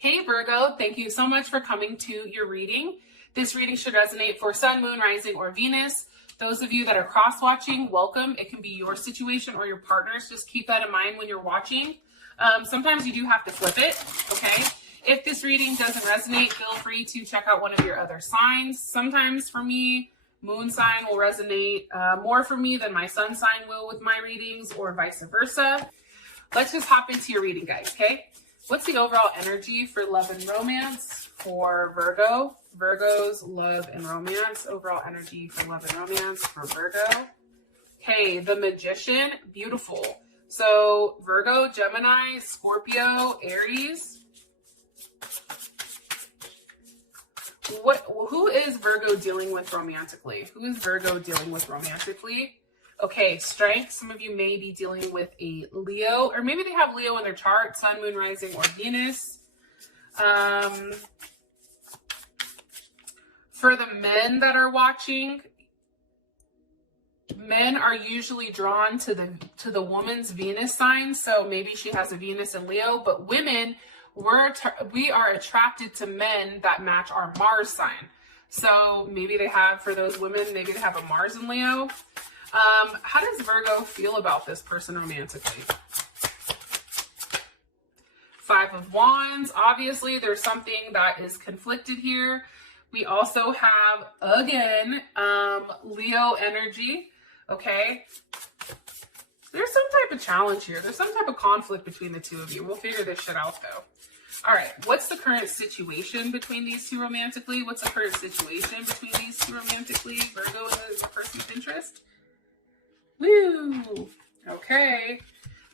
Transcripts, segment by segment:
Hey Virgo, thank you so much for coming to your reading. This reading should resonate for Sun, Moon, Rising, or Venus. Those of you that are cross-watching, welcome. It can be your situation or your partner's. Just keep that in mind when you're watching. Sometimes you do have to flip it, okay? If this reading doesn't resonate, feel free to check out one of your other signs. Sometimes for me, moon sign will resonate more for me than my sun sign will with my readings, or vice versa. Let's just hop into your reading, guys, okay? What's the overall energy for love and romance for Virgo? Virgo's love and romance. Overall energy for love and romance for Virgo. Okay, the Magician. Beautiful. So Virgo, Gemini, Scorpio, Aries. Who is Virgo dealing with romantically? Who is Virgo dealing with romantically? Okay, strength. Some of you may be dealing with a Leo, or maybe they have Leo in their chart, Sun, Moon, Rising, or Venus. For the men that are watching, men are usually drawn to the woman's Venus sign. So maybe she has a Venus in Leo, but women, we are attracted to men that match our Mars sign. So maybe they have, for those women, maybe they have a Mars in Leo. How does Virgo feel about this person romantically? Five of Wands. Obviously, there's something that is conflicted here. We also have, again, Leo energy. Okay. There's some type of challenge here. There's some type of conflict between the two of you. We'll figure this shit out, though. All right. What's the current situation between these two romantically? What's the current situation between these two romantically? Virgo is a person of interest. Woo! Okay.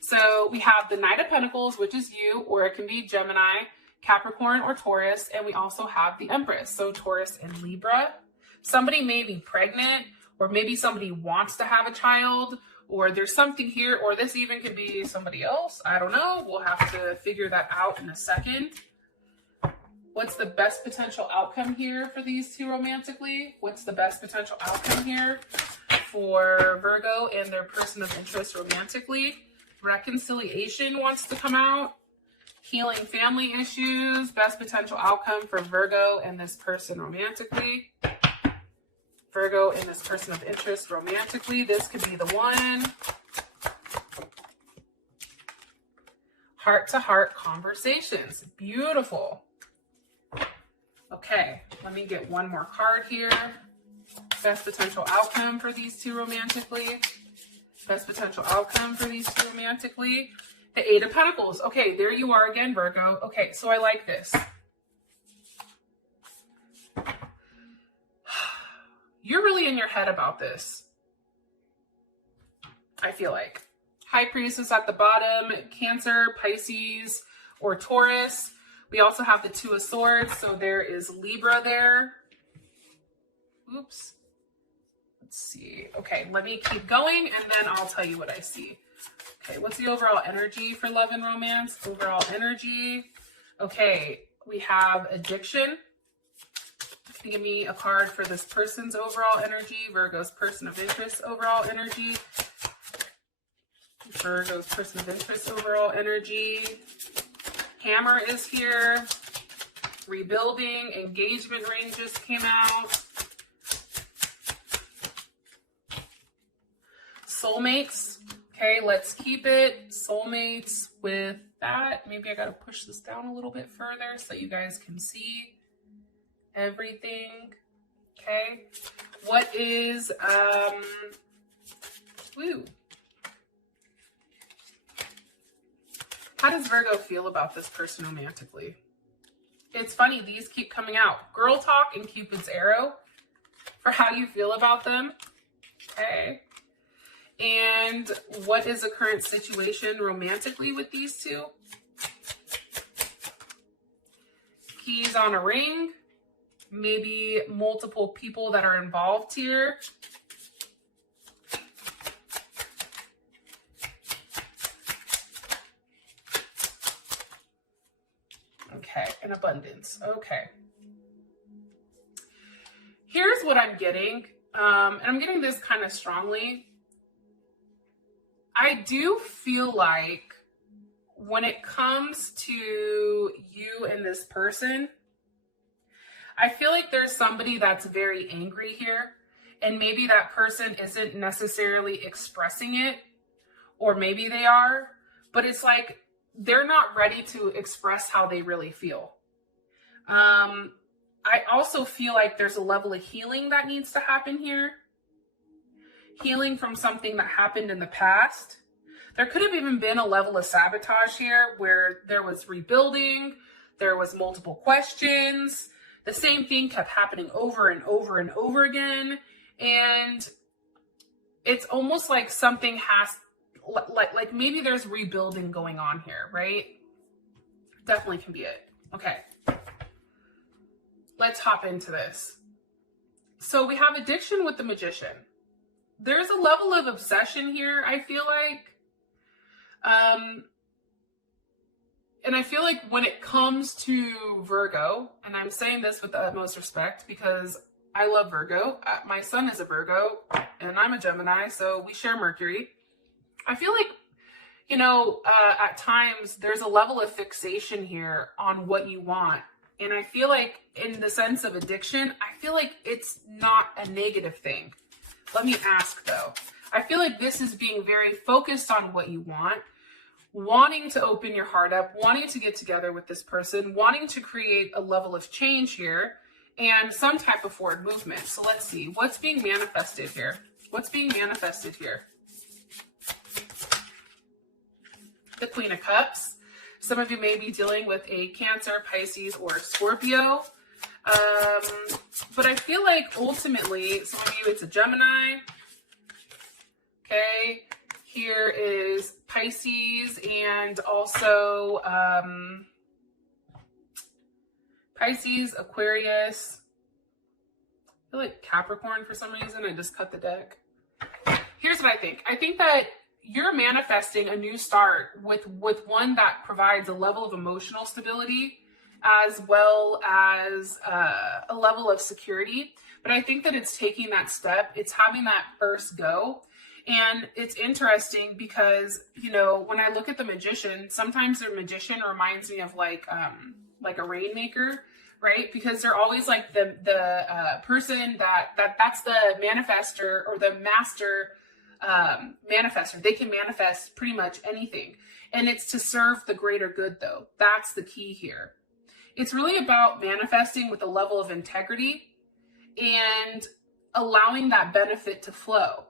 So we have the Knight of Pentacles, which is you, or it can be Gemini, Capricorn, or Taurus. And we also have the Empress, so Taurus and Libra. Somebody may be pregnant, or maybe somebody wants to have a child, or there's something here, or this even could be somebody else. I don't know. We'll have to figure that out in a second. What's the best potential outcome here for these two romantically? What's the best potential outcome here for Virgo and their person of interest romantically? Reconciliation wants to come out. Healing family issues. Best potential outcome for Virgo and this person romantically. Virgo and this person of interest romantically. This could be the one. Heart-to-heart conversations. Beautiful. Okay, let me get one more card here. Best potential outcome for these two romantically. Best potential outcome for these two romantically. The Eight of Pentacles. Okay, there you are again, Virgo. Okay, so I like this. You're really in your head about this. I feel like. High Priestess at the bottom. Cancer, Pisces, or Taurus. We also have the Two of Swords, so there is Libra there. Oops. Let's see. Okay, let me keep going, and then I'll tell you what I see. Okay, what's the overall energy for love and romance? Overall energy. Okay, we have addiction. Give me a card for this person's overall energy. Virgo's person of interest overall energy. Virgo's person of interest overall energy. Hammer is here. Rebuilding. Engagement ring just came out. Soulmates. Okay, let's keep it. Soulmates with that. Maybe I got to push this down a little bit further so you guys can see everything. Okay. What is, how does Virgo feel about this person romantically? It's funny, these keep coming out. Girl talk and Cupid's arrow for how you feel about them. Okay. And what is the current situation romantically with these two? Keys on a ring. Maybe multiple people that are involved here. Okay, an abundance. Okay. Here's what I'm getting, and I'm getting this kind of strongly. I do feel like when it comes to you and this person, I feel like there's somebody that's very angry here, and maybe that person isn't necessarily expressing it, or maybe they are, but it's like they're not ready to express how they really feel. I also feel like there's a level of healing that needs to happen here. Healing from something that happened in the past. There could have even been a level of sabotage here where there was rebuilding, there was multiple questions, the same thing kept happening over and over and over again. And it's almost like something has, like maybe there's rebuilding going on here, right? Definitely can be it. Okay. Let's hop into this. So we have addiction with the Magician. There's a level of obsession here, I feel like. And I feel like when it comes to Virgo, and I'm saying this with the utmost respect because I love Virgo. My son is a Virgo and I'm a Gemini, so we share Mercury. I feel like, you know, at times there's a level of fixation here on what you want. And I feel like in the sense of addiction, I feel like it's not a negative thing. Let me ask though. I feel like this is being very focused on what you want, wanting to open your heart up, wanting to get together with this person, wanting to create a level of change here and some type of forward movement. So let's see what's being manifested here. What's being manifested here? The Queen of Cups. Some of you may be dealing with a Cancer, Pisces, or Scorpio. But I feel like ultimately, some of you, it's a Gemini. Okay. Here is Pisces and also Pisces, Aquarius. I feel like Capricorn for some reason. I just cut the deck. Here's what I think. I think that you're manifesting a new start with one that provides a level of emotional stability as well as a level of security. But I think that it's taking that step. It's having that first go. And it's interesting because, you know, when I look at the Magician, sometimes the Magician reminds me of like a rainmaker, right? Because they're always like the person that's the manifester or the master manifester. They can manifest pretty much anything. And it's to serve the greater good though. That's the key here. It's really about manifesting with a level of integrity and allowing that benefit to flow.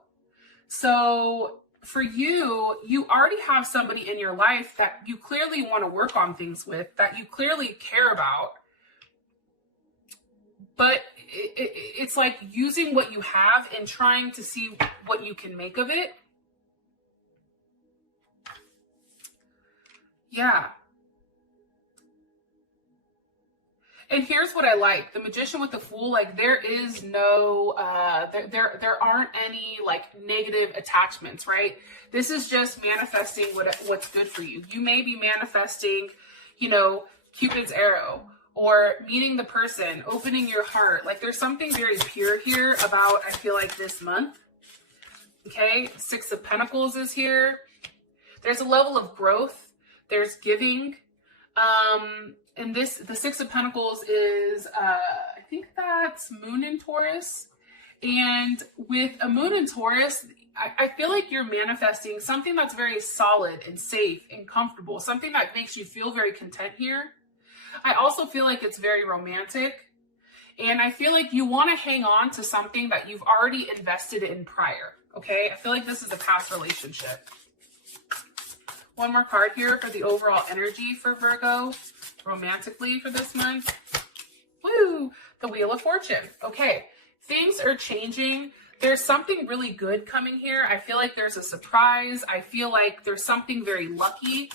So for you, you already have somebody in your life that you clearly want to work on things with, that you clearly care about. But it's like using what you have and trying to see what you can make of it. Yeah. And here's what I like. The Magician with the Fool, like there is no, there aren't any like negative attachments, right? This is just manifesting what's good for you. You may be manifesting, you know, Cupid's arrow or meeting the person, opening your heart. Like there's something very pure here about, I feel like this month. Okay. 6 of Pentacles is here. There's a level of growth. There's giving. And the 6 of Pentacles is, I think that's Moon in Taurus. And with a Moon in Taurus, I feel like you're manifesting something that's very solid and safe and comfortable, something that makes you feel very content here. I also feel like it's very romantic. And I feel like you want to hang on to something that you've already invested in prior. Okay. I feel like this is a past relationship. One more card here for the overall energy for Virgo romantically for this month. Woo! The Wheel of Fortune. Okay. Things are changing. There's something really good coming here. I feel like there's a surprise. I feel like there's something very lucky.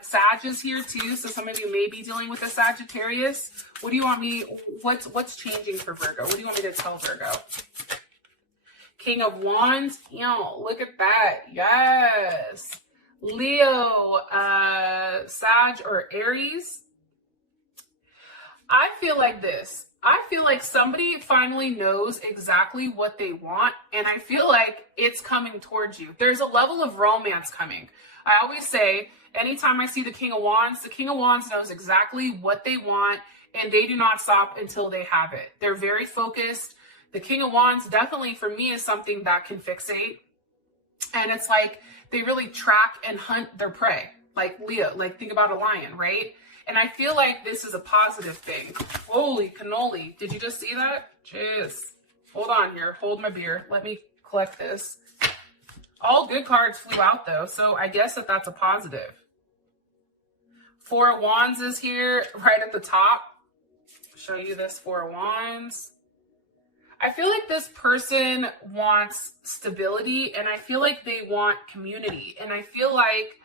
Sag is here too. So some of you may be dealing with a Sagittarius. What do you want me, what's changing for Virgo? What do you want me to tell Virgo? King of Wands. Ew, look at that. Yes. Leo, Sag, or Aries. I feel like this. I feel like somebody finally knows exactly what they want, and I feel like it's coming towards you. There's a level of romance coming. I always say, anytime I see the King of Wands knows exactly what they want, and they do not stop until they have it. They're very focused. The King of Wands definitely for me is something that can fixate. And it's like they really track and hunt their prey. Like Leo, like think about a lion, right? And I feel like this is a positive thing. Holy cannoli. Did you just see that? Jeez. Hold on here. Hold my beer. Let me collect this. All good cards flew out though, so I guess that that's a positive. Four of Wands is here right at the top. Show you this Four of Wands. I feel like this person wants stability, and I feel like they want community, and I feel like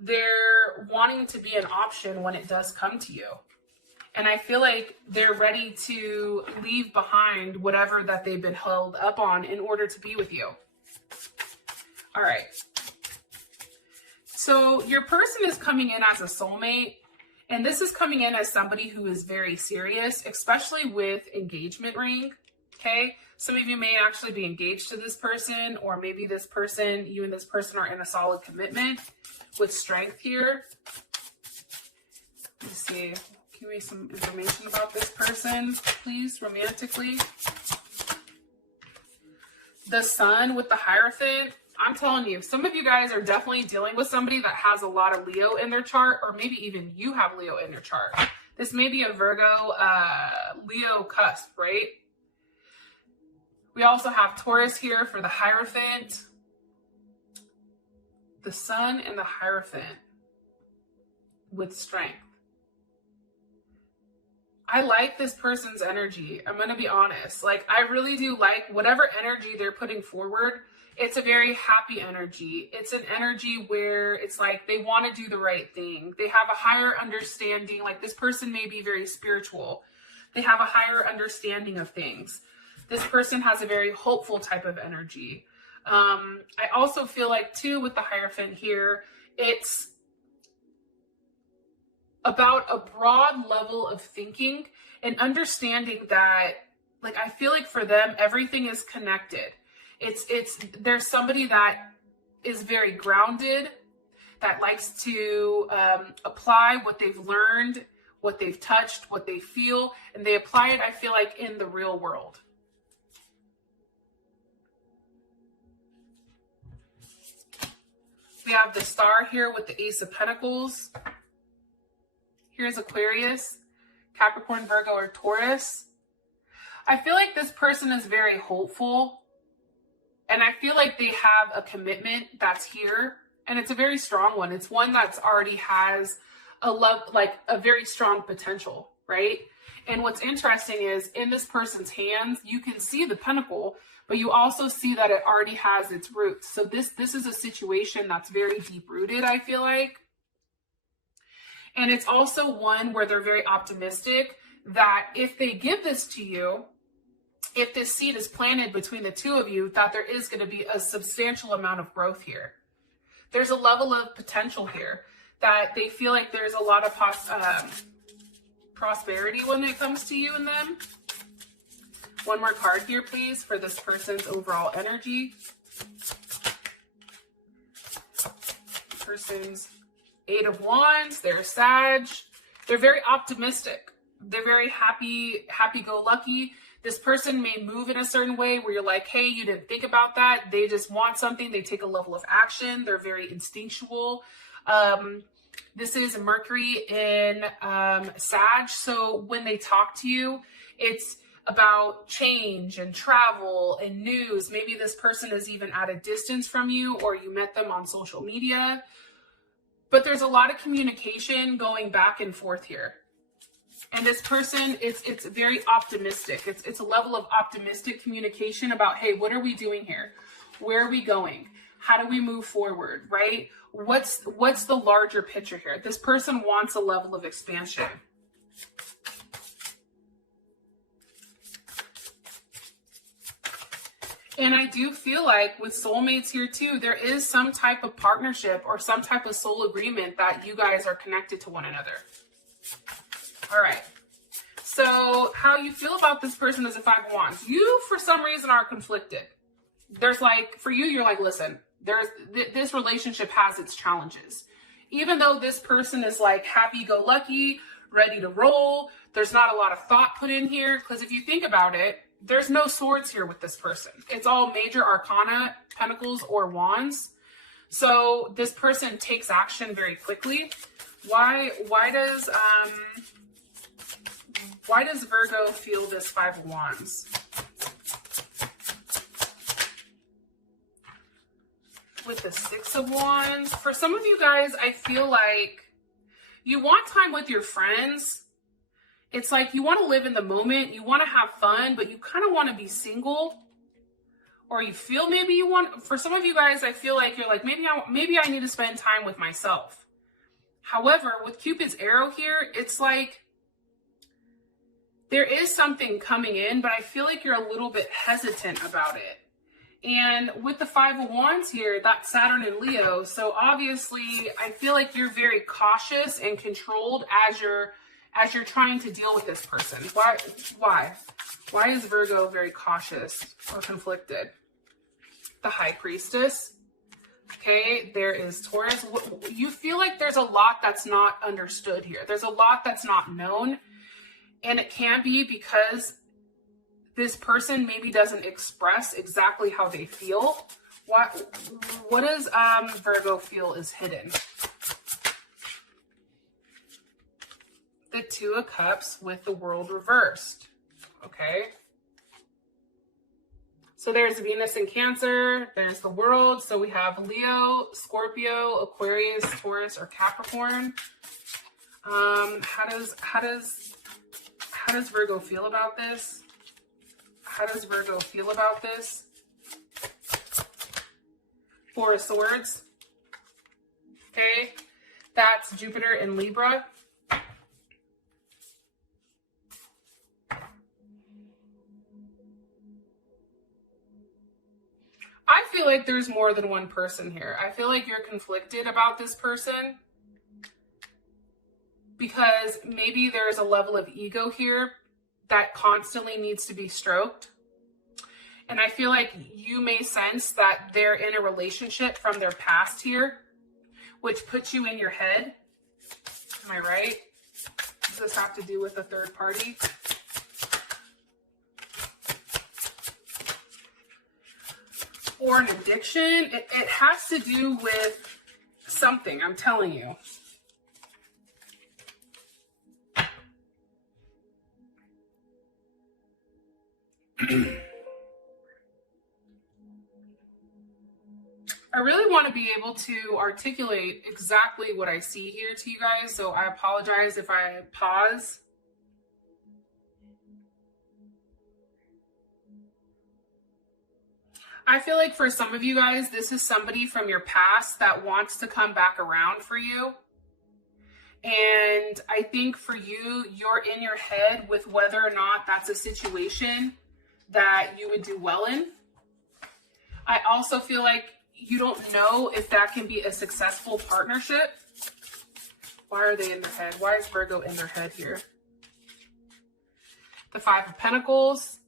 they're wanting to be an option when it does come to you. And I feel like they're ready to leave behind whatever that they've been held up on in order to be with you. All right. So your person is coming in as a soulmate, and this is coming in as somebody who is very serious, especially with engagement ring. Okay. Some of you may actually be engaged to this person, or maybe this person, you and this person are in a solid commitment with strength here. Let's see. Give me some information about this person, please, romantically. The Sun with the Hierophant. I'm telling you, some of you guys are definitely dealing with somebody that has a lot of Leo in their chart, or maybe even you have Leo in your chart. This may be a Virgo, Leo cusp, right? We also have Taurus here for the Hierophant. The Sun and the Hierophant with strength. I like this person's energy. I'm going to be honest. Like, I really do like whatever energy they're putting forward. It's a very happy energy. It's an energy where it's like they want to do the right thing. They have a higher understanding. Like, this person may be very spiritual. They have a higher understanding of things. This person has a very hopeful type of energy. I also feel like, too, with the Hierophant here, it's about a broad level of thinking and understanding that, like, I feel like for them, everything is connected. There's somebody that is very grounded, that likes to apply what they've learned, what they've touched, what they feel, and they apply it, I feel like, in the real world. We have the Star here with the Ace of Pentacles. Here's Aquarius, Capricorn, Virgo, or Taurus. I feel like this person is very hopeful, and I feel like they have a commitment that's here, and it's a very strong one. It's one that's already has a love, like a very strong potential, right? And what's interesting is in this person's hands, you can see the pentacle, but you also see that it already has its roots. So this is a situation that's very deep rooted, I feel like. And it's also one where they're very optimistic that if they give this to you, if this seed is planted between the two of you, that there is going to be a substantial amount of growth here. There's a level of potential here that they feel like there's a lot of prosperity when it comes to you and them. One more card here, please, for this person's overall energy. Person's Eight of Wands, they're Sag. They're very optimistic. They're very happy-go-lucky. This person may move in a certain way where you're like, hey, you didn't think about that. They just want something. They take a level of action. They're very instinctual. This is Mercury in Sag. So when they talk to you, it's about change and travel and news. Maybe this person is even at a distance from you, or you met them on social media. But there's a lot of communication going back and forth here. And this person, it's very optimistic. It's a level of optimistic communication about, hey, what are we doing here? Where are we going? How do we move forward, right? What's the larger picture here? This person wants a level of expansion. And I do feel like with soulmates here too, there is some type of partnership or some type of soul agreement that you guys are connected to one another. All right. So how you feel about this person is a Five of Wands. You, for some reason, are conflicted. There's like, for you, you're like, listen, This relationship has its challenges. Even though this person is like happy-go-lucky, ready to roll, there's not a lot of thought put in here. Because if you think about it, there's no swords here with this person. It's all major arcana, pentacles, or wands. So this person takes action very quickly. Why does Virgo feel this Five of Wands? With the Six of Wands, for some of you guys, I feel like you want time with your friends. It's like you want to live in the moment, you want to have fun, but you kind of want to be single. Or you feel maybe you want, for some of you guys, I feel like you're like, maybe I need to spend time with myself. However, with Cupid's arrow here, it's like there is something coming in, but I feel like you're a little bit hesitant about it. And with the Five of Wands here, that's Saturn and Leo. So obviously, I feel like you're very cautious and controlled as you're trying to deal with this person. Why? Why is Virgo very cautious or conflicted? The High Priestess. Okay, there is Taurus. You feel like there's a lot that's not understood here. There's a lot that's not known. And it can be because this person maybe doesn't express exactly how they feel. What does Virgo feel is hidden? The Two of Cups with the World reversed. Okay. So there's Venus in Cancer. There's the World. So we have Leo, Scorpio, Aquarius, Taurus, or Capricorn. How does Virgo feel about this? How does Virgo feel about this? Four of Swords. Okay. That's Jupiter in Libra. I feel like there's more than one person here. I feel like you're conflicted about this person because maybe there's a level of ego here that constantly needs to be stroked. And I feel like you may sense that they're in a relationship from their past here, which puts you in your head. Am I right? Does this have to do with a third party? Or an addiction? It has to do with something, I'm telling you. I really want to be able to articulate exactly what I see here to you guys, so I apologize if I pause. I feel like for some of you guys, this is somebody from your past that wants to come back around for you. And I think for you, you're in your head with whether or not that's a situation that you would do well in. I also feel like you don't know if that can be a successful partnership. Why are they in their head? Why is Virgo in their head here? The Five of Pentacles.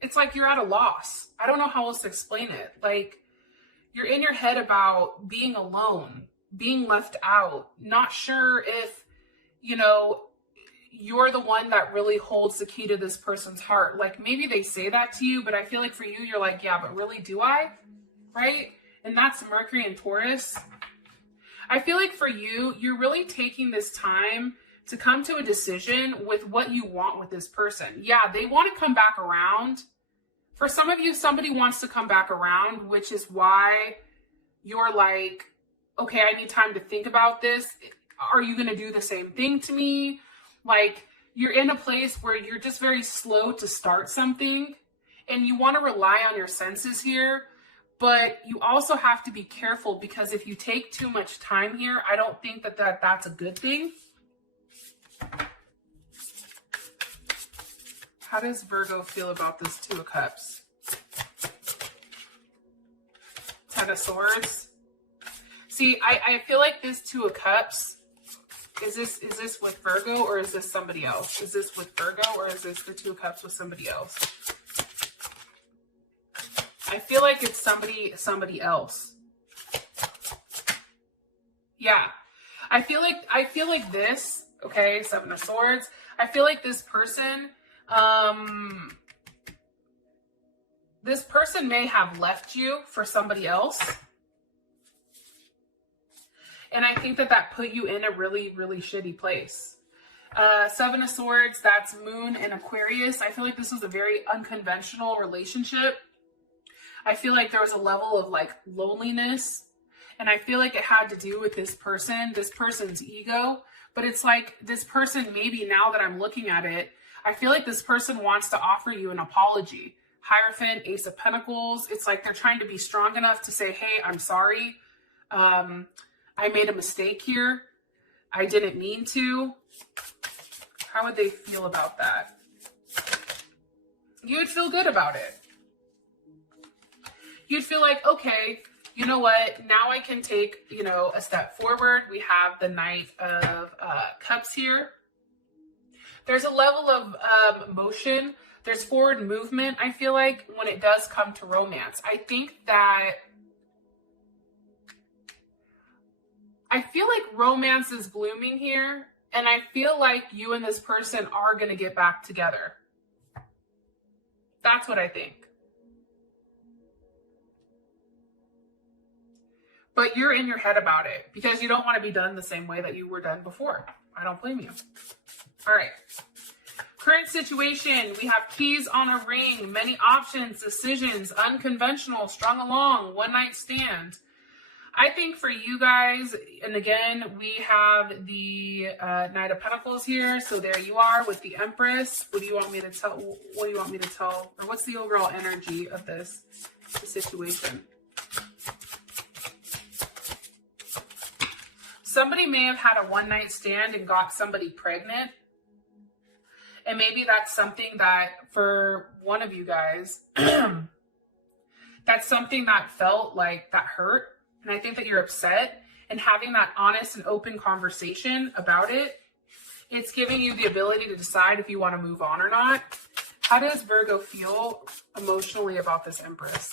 It's like you're at a loss. I don't know how else to explain it. Like you're in your head about being alone, being left out, not sure if, you know, you're the one that really holds the key to this person's heart. Like maybe they say that to you, but I feel like for you, you're like, yeah, but really do I? Right? And that's Mercury and Taurus. I feel like for you, you're really taking this time to come to a decision with what you want with this person. Yeah, they want to come back around. For some of you, somebody wants to come back around, which is why you're like, okay, I need time to think about this. Are you going to do the same thing to me? Like you're in a place where you're just very slow to start something and you want to rely on your senses here, but you also have to be careful because if you take too much time here, I don't think that that's a good thing. How does Virgo feel about this Two of Cups? Ten of Swords. See, I feel like this Two of Cups Is this with Virgo or is this somebody else? Is this with Virgo or is this the Two of Cups with somebody else? I feel like it's somebody else. Yeah. I feel like this, okay, Seven of Swords. I feel like this person may have left you for somebody else. And I think that put you in a really, really shitty place. Seven of Swords, that's Moon and Aquarius. I feel like this was a very unconventional relationship. I feel like there was a level of like loneliness. And I feel like it had to do with this person's ego. But it's like this person, maybe now that I'm looking at it, I feel like this person wants to offer you an apology. Hierophant, Ace of Pentacles. It's like they're trying to be strong enough to say, hey, I'm sorry. I made a mistake here. I didn't mean to. How would they feel about that? You would feel good about it. You'd feel like, okay, you know what? Now I can take, a step forward. We have the Knight of Cups here. There's a level of motion. There's forward movement, I feel like, when it does come to romance. I feel like romance is blooming here, and I feel like you and this person are going to get back together. That's what I think. But you're in your head about it because you don't want to be done the same way that you were done before. I don't blame you. All right. Current situation, we have keys on a ring, many options, decisions, unconventional, strung along, one night stand. I think for you guys, and again, we have the Knight of Pentacles here. So there you are with the Empress. What do you want me to tell? Or what's the overall energy of this situation? Somebody may have had a one night stand and got somebody pregnant. And maybe that's something that for one of you guys, that's something that felt like that hurt. And I think that you're upset, and having that honest and open conversation about it, it's giving you the ability to decide if you want to move on or not. How does Virgo feel emotionally about this Empress?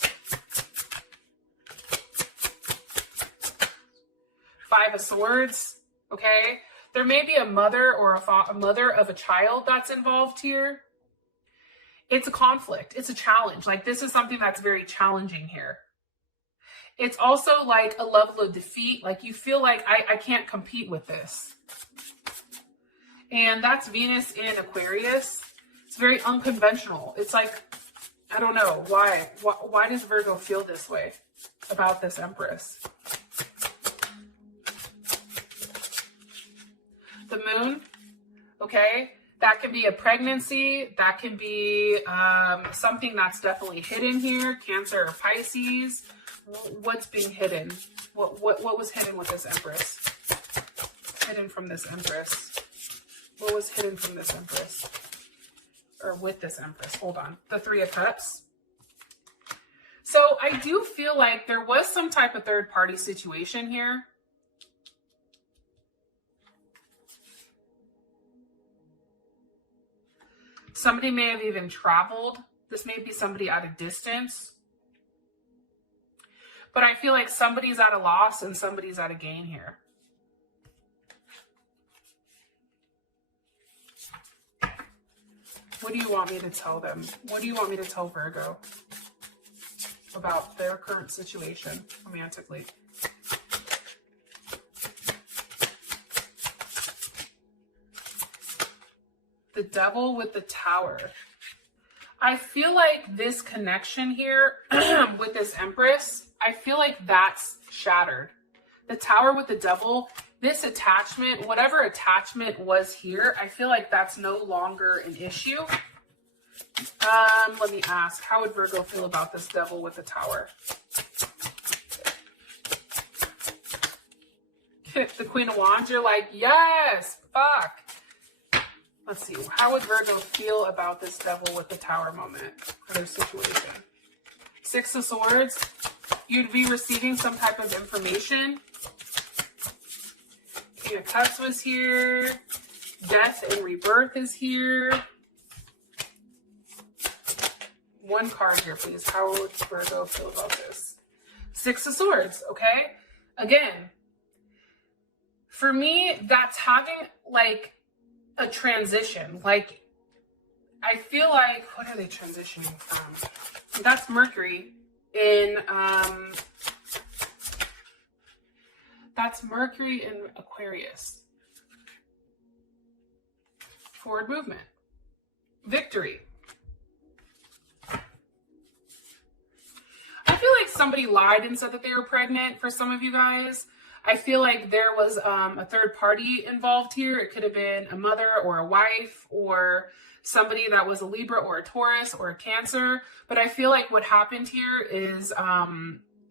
Five of Swords, okay? There may be a mother or a mother of a child that's involved here. It's a conflict. It's a challenge. Like, this is something that's very challenging here. It's also like a level of defeat. Like, you feel like I can't compete with this. And that's Venus in Aquarius. It's very unconventional. It's like, I don't know why. Why does Virgo feel this way about this Empress? The Moon, okay? That can be a pregnancy. That can be something that's definitely hidden here. Cancer or Pisces. What's being hidden? What was hidden with this Empress? Hidden from this Empress. What was hidden from this Empress? Or with this Empress? Hold on. The Three of Cups. So I do feel like there was some type of third party situation here. Somebody may have even traveled. This may be somebody at a distance. But I feel like somebody's at a loss and somebody's at a gain here. What do you want me to tell them? What do you want me to tell Virgo about their current situation romantically? The Devil with the Tower. I feel like this connection here with this Empress, I feel like that's shattered. The Tower with the Devil, this attachment, whatever attachment was here, I feel like that's no longer an issue. Let me ask, how would Virgo feel about this Devil with the Tower? The Queen of Wands, you're like, yes, fuck. Let's see, how would Virgo feel about this Devil with the Tower moment or their situation? Six of Swords, you'd be receiving some type of information. King of Cups was here. Death and rebirth is here. One card here, please. How would Virgo feel about this? Six of Swords, okay? Again, for me, that's having like a transition. Like, I feel like, what are they transitioning from? That's Mercury in, that's Mercury in Aquarius. Forward movement. Victory. I feel like somebody lied and said that they were pregnant for some of you guys. I feel like there was a third party involved here. It could have been a mother or a wife or somebody that was a Libra or a Taurus or a Cancer. But I feel like what happened here is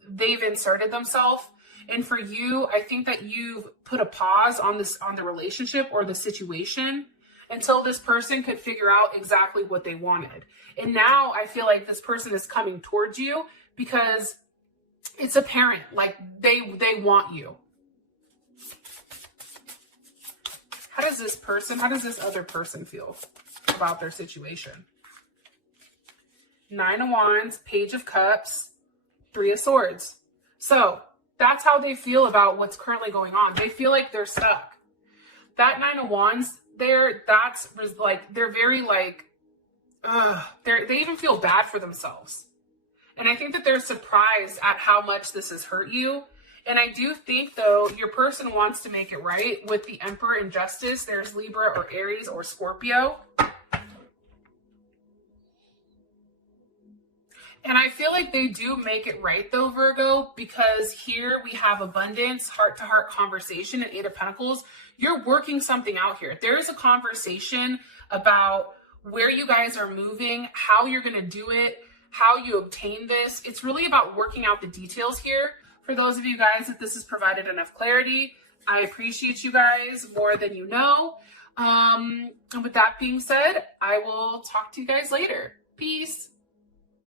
they've inserted themselves. And for you, I think that you've put a pause on the relationship or the situation until this person could figure out exactly what they wanted. And now I feel like this person is coming towards you because it's apparent, like they want you. How does this other person feel about their situation? Nine of Wands, Page of Cups, Three of Swords. So that's how they feel about what's currently going on. They feel like they're stuck. That Nine of Wands there, that's like, they're very like, they even feel bad for themselves. And I think that they're surprised at how much this has hurt you. And I do think, though, your person wants to make it right with the Emperor and Justice. There's Libra or Aries or Scorpio. And I feel like they do make it right, though, Virgo, because here we have abundance, heart-to-heart conversation, and Eight of Pentacles. You're working something out here. There is a conversation about where you guys are moving, how you're going to do it, how you obtain this. It's really about working out the details here. For those of you guys that this has provided enough clarity, I appreciate you guys more than you know. And with that being said, I will talk to you guys later. Peace.